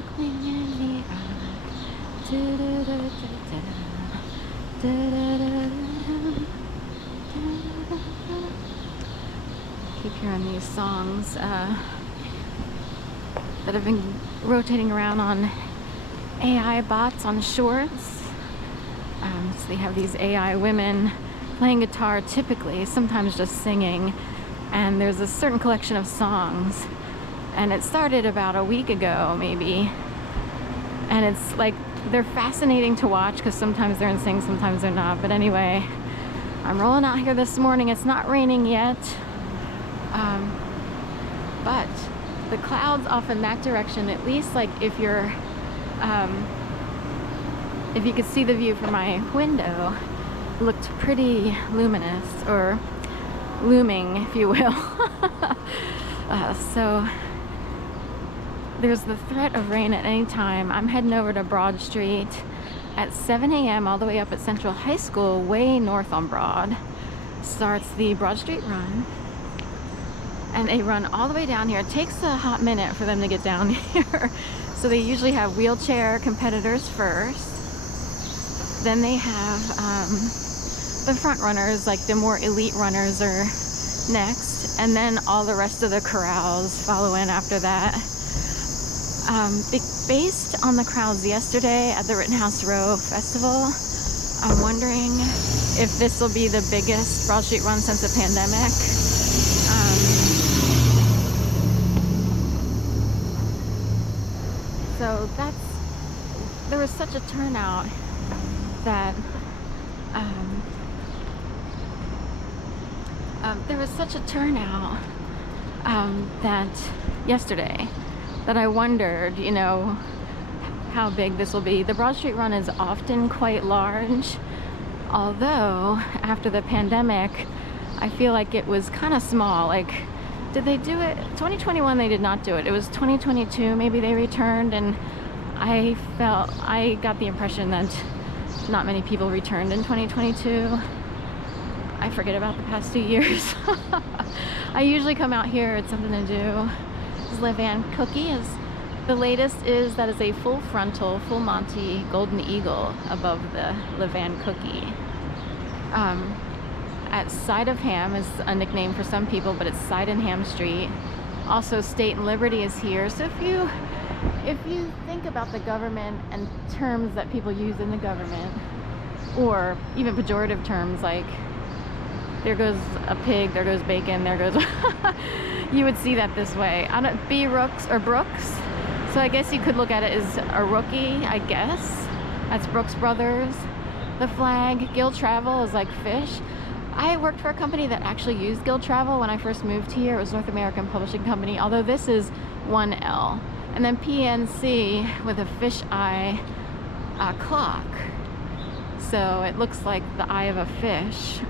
sparkling in the eye. Keep hearing these songs that have been rotating around on AI bots on shorts. So they have these AI women playing guitar typically, sometimes just singing, and there's a certain collection of songs, and it started about a week ago maybe, and it's like they're fascinating to watch because sometimes they're in sync, sometimes they're not. But anyway, I'm rolling out here this morning. It's not raining yet, but the clouds off in that direction, at least like if you're if you could see the view from my window, looked pretty luminous, or looming, if you will. So there's the threat of rain at any time. I'm heading over to Broad Street at 7 a.m. all the way up at Central High School, way north on Broad. Starts the Broad Street run, and they run all the way down here. It takes a hot minute for them to get down here. So they usually have wheelchair competitors first. Then they have the front runners, like the more elite runners, are next, and then all the rest of the corrals follow in after that. Based on the crowds yesterday at the Rittenhouse Row Festival, I'm wondering if this will be the biggest Broad Street run since the pandemic. So there was such a turnout that yesterday that I wondered, you know, how big this will be. The Broad Street run is often quite large, although after the pandemic I feel like it was kind of small. Like, did they do it? 2021 they did not do it. It was 2022 maybe they returned, and I got the impression that not many people returned in 2022. I forget about the past 2 years. I usually come out here, it's something to do. This Levan cookie is the latest. Is that is a full frontal, full Monty golden eagle above the Levan cookie. At Side of Ham is a nickname for some people, but it's Side and Ham Street. Also, State and Liberty is here. So if you think about the government and terms that people use in the government, or even pejorative terms like there goes a pig, there goes bacon, there goes you would see that this way. I don't B Rooks or Brooks. So I guess you could look at it as a rookie, I guess. That's Brooks Brothers. The flag, Guild Travel is like fish. I worked for a company that actually used Guild Travel when I first moved here. It was North American Publishing Company, although this is 1L. And then PNC with a fish eye clock. So it looks like the eye of a fish.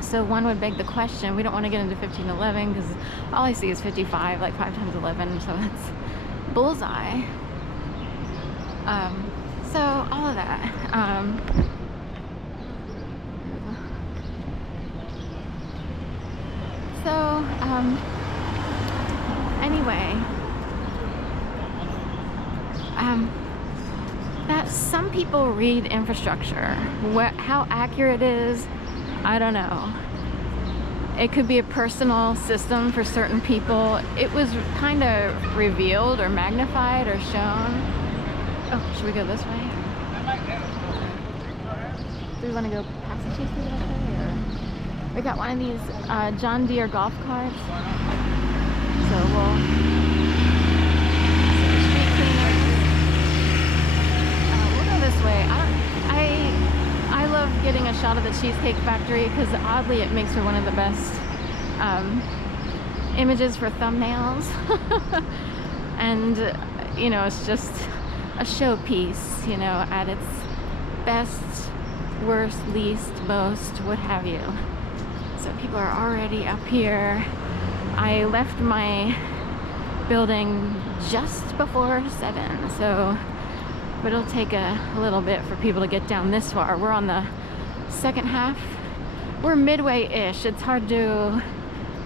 So one would beg the question, we don't want to get into 1511 because all I see is 55, like 5 times 11, so it's bullseye. So all of that. Anyway, that some people read infrastructure. How accurate it is, I don't know. It could be a personal system for certain people. It was kind of revealed or magnified or shown. Oh, should we go this way? Do we want to go past the Chase that way? Or we got one of these John Deere golf carts. So we'll go this way. I love getting a shot of the Cheesecake Factory because oddly it makes for one of the best images for thumbnails. And you know, it's just a showpiece, you know, at its best, worst, least, most, what have you. So people are already up here. I left my building just before 7, so it'll take a little bit for people to get down this far. We're on the second half. We're midway-ish. It's hard to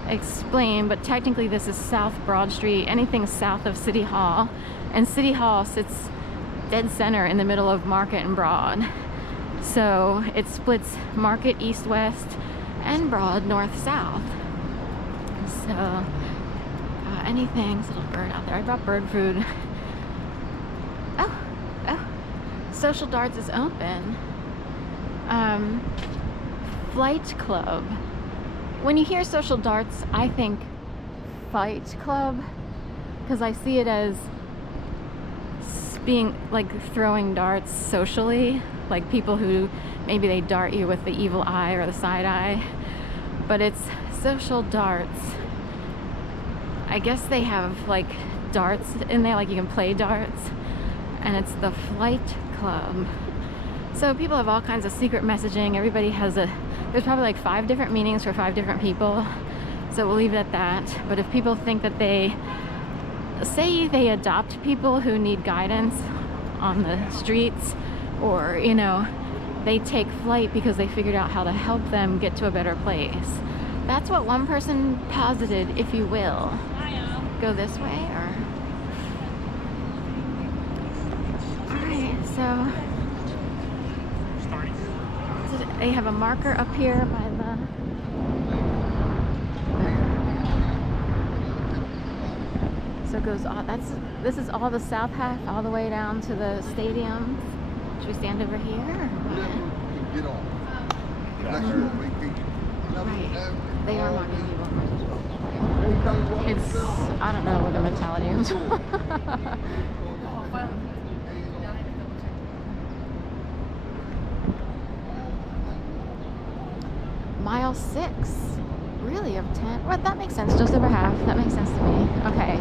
explain, but technically this is South Broad Street, anything south of City Hall, and City Hall sits dead center in the middle of Market and Broad. So it splits Market east-west and Broad north-south. So anything, little bird out there. I brought bird food. Oh, Social Darts is open. Flight Club. When you hear Social Darts, I think Fight Club, because I see it as being like throwing darts socially, like people who maybe they dart you with the evil eye or the side eye, but it's Social Darts. I guess they have like darts in there, like you can play darts, and it's the Flight Club. So people have all kinds of secret messaging. Everybody has there's probably like 5 different meanings for 5 different people. So we'll leave it at that. But if people think that they adopt people who need guidance on the streets, or, you know, they take flight because they figured out how to help them get to a better place. That's what one person posited, if you will. Go this way, or? Alright, so they have a marker up here by the so it goes all, this is all the south half all the way down to the stadium. Should we stand over here? Get on. Right. They are marking people. It's, I don't know what the mentality is. Mile 6, really, of 10? Well, that makes sense, just over half. That makes sense to me. Okay,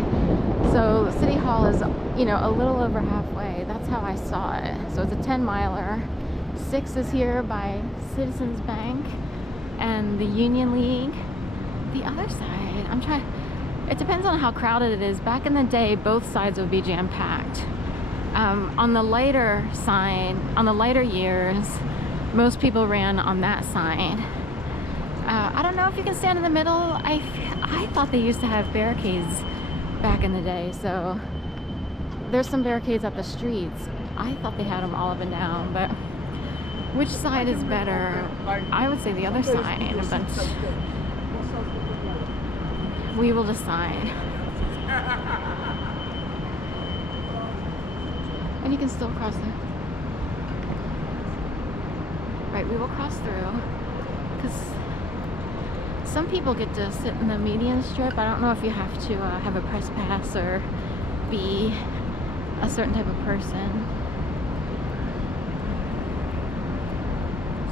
so City Hall is, you know, a little over halfway. That's how I saw it. So it's a 10-miler. 6 is here by Citizens Bank and the Union League. The other side, it depends on how crowded it is. Back in the day, both sides would be jam-packed. On the lighter side, on the lighter years, most people ran on that side. I don't know if you can stand in the middle. I thought they used to have barricades back in the day, so there's some barricades at the streets. I thought they had them all up and down, but which side is better? I would say the other side, but we will decide. And you can still cross there. Right, we will cross through, because some people get to sit in the median strip. I don't know if you have to have a press pass or be a certain type of person.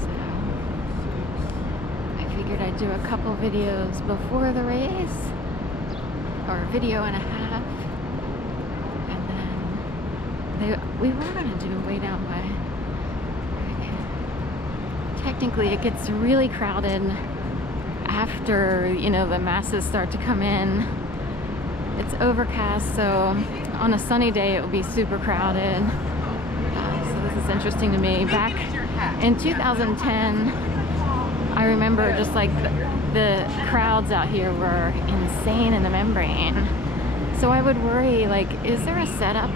So I figured I'd do a couple videos before the race, or a video and a half, and then we were going to do way down by. Technically, it gets really crowded after, you know, the masses start to come in. It's overcast, so on a sunny day it will be super crowded. So this is interesting to me. Back in 2010, I remember just like the crowds out here were insane in the membrane. So I would worry, like, is there a setup